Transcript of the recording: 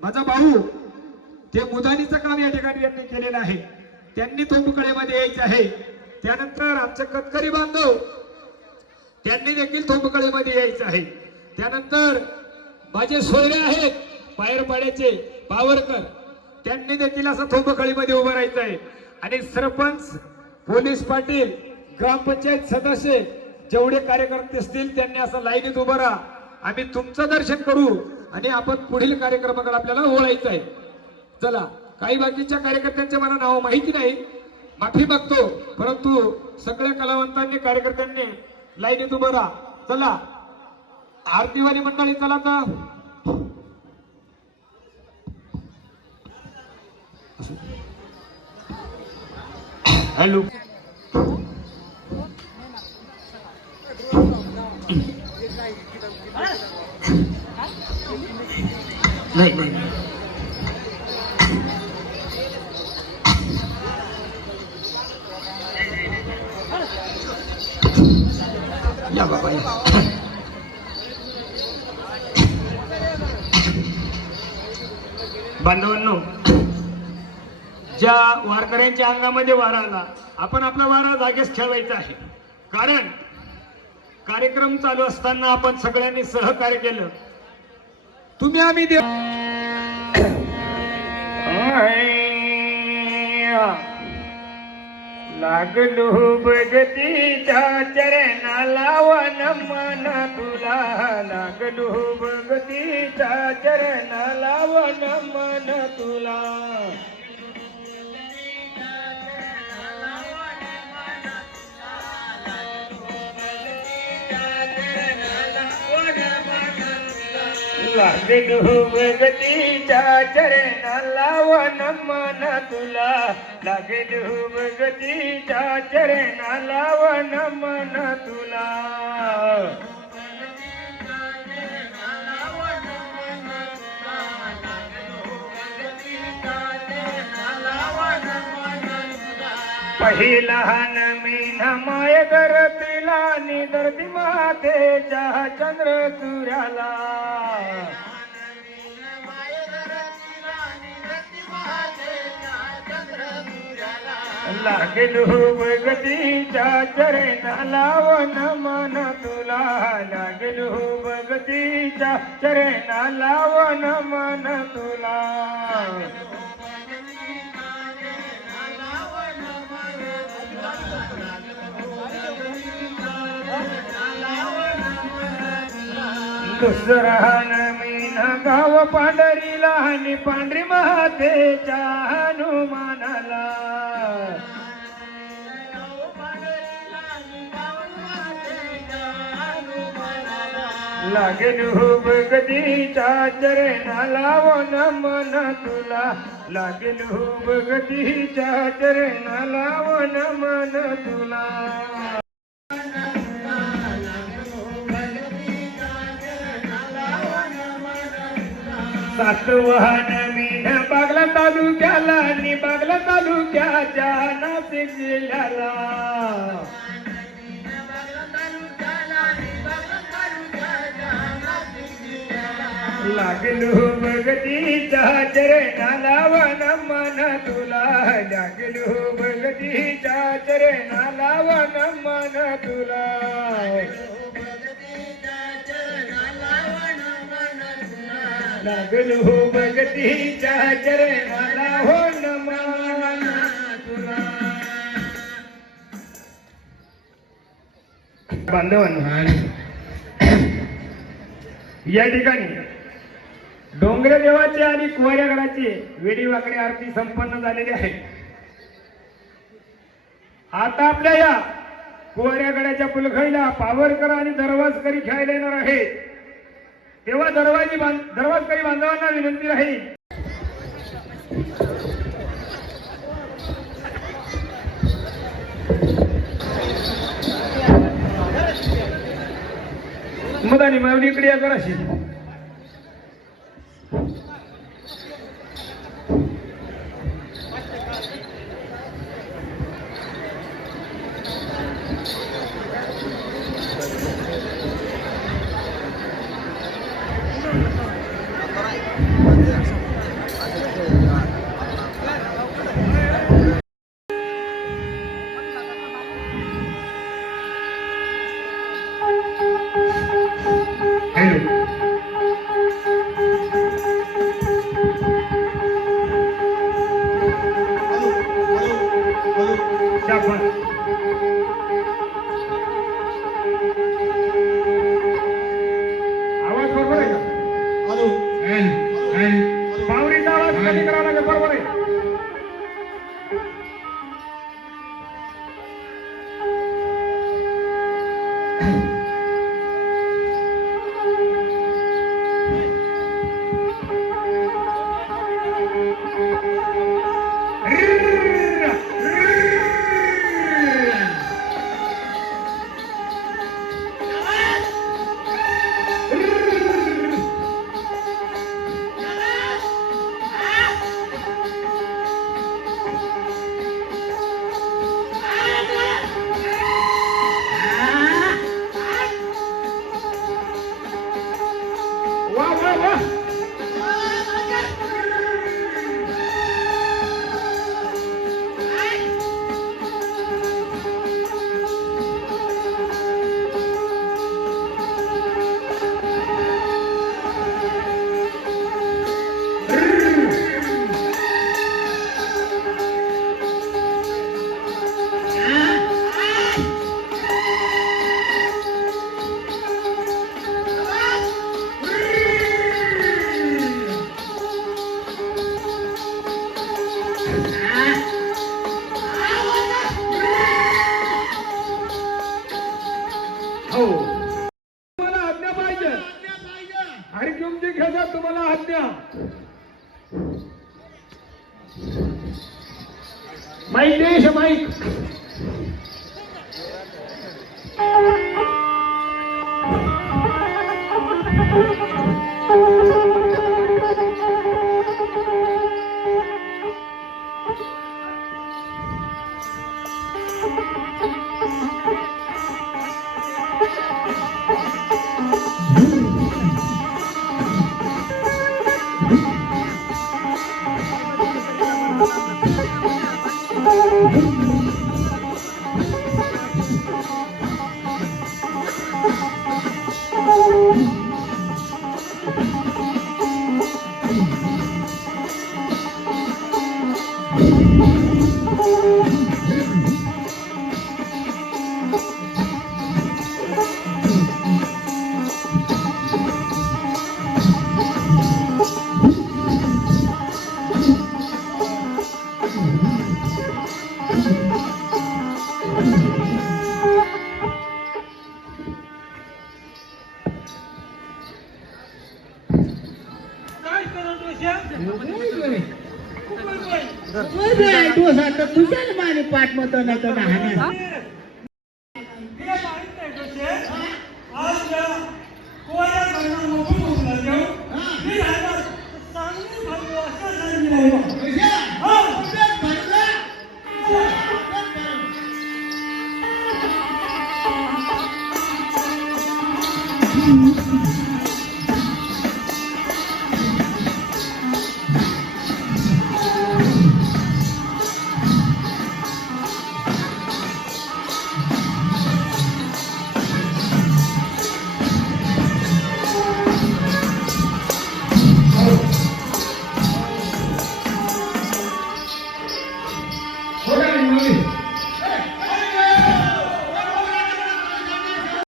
माझा भाऊ ते मुदानीचं काम या ठिकाणी यांनी केलेलं आहे, त्यांनी थोंबकळेमध्ये यायचे आहे। त्यानंतर आमचे कतकरी बांधव त्यांनी देखील थोंबकळेमध्ये यायचं आहे। त्यानंतर माझे सोयरे आहेत पायरपाड्याचे पावरकर, त्यांनी देखील असं थोंबकळीमध्ये उभं राहायचं आहे। आणि सरपंच, पोलीस पाटील, ग्रामपंचायत सदस्य जेवढे कार्यकर्ते असतील त्यांनी असं लाईनीत उभं राहा, आम्ही तुमचं दर्शन करू आणि आपण पुढील कार्यक्रमाकडे आपल्याला ओळायचं आहे। चला, काही बाकीच्या कार्यकर्त्यांचे मला नाव माहिती नाही, माफी मागतो, परंतु सगळ्या कलावंतांनी कार्यकर्त्यांनी लाईनीत उभं राहा। चला आरतीवाली मंडळी चला तर हॅलो नाही नाही या बाबा या। बांधवांनो, ज्या वारकऱ्यांच्या अंगामध्ये वारा आला, आपण आपला वारा जागेच ठेवायचा आहे, कारण कार्यक्रम चालू असताना आपण सगळ्यांनी सहकार्य केलं। तुम्ही आम्ही लागलो भगतीच्या चरणाला वन मन तुला, लागलो भगतीच्या चरणाला वन मन तुला। लागलो भगतीच्या चरणाला वन मन तुला, लागलो भगतीच्या चरणाला वन मन तुला। पहिला मीन माय करतीला निदर्दी मातेच्या चंद्र तुऱ्याला, लागलो भगतीच्या चरणाला वन मन तुला, लागलो भगतीच्या चरणाला वन मन तुला। दुसरा मीन गाव पांढरीला आणि पांढरी मातेच्या हनुमानाला, लागलो भगतीच्या चरणाला वन मन तुला, लागलो भगतीच्या चरणाला वन मन तुला। सातवाहन मीन बागला तालुक्याला आणि बागला तालुक्याच्या नाशिक जिल्ह्याला, लागलो भगतीच्या चरणाला वन मन तुला, लागलो भगतीच्या चरणाला वन मन तुला। लागलो भगतीच्या चरणाला वन मन तुला। बांधवांनो, या ठिकाणी डोंगर देवाचे आणि कुवाऱ्यागडाचे वेडीवाकडी आरती संपन्न झालेली आहे। आता आपल्या या कुवाऱ्यागडाच्या पुलखळीला पावरकर आणि दरवाजकरी खेळायला येणार आहे, तेव्हा दरवाजकरी बांधवांना विनंती राहील, मुदानी मावली इकडे या जराशी। हो तुम्हाला आज्ञा पाहिजे हरिकिमजी घेतात तुम्हाला आज्ञा माईक देश माईक तुझ्याच माने पाठ मत नाही हाना Thank you.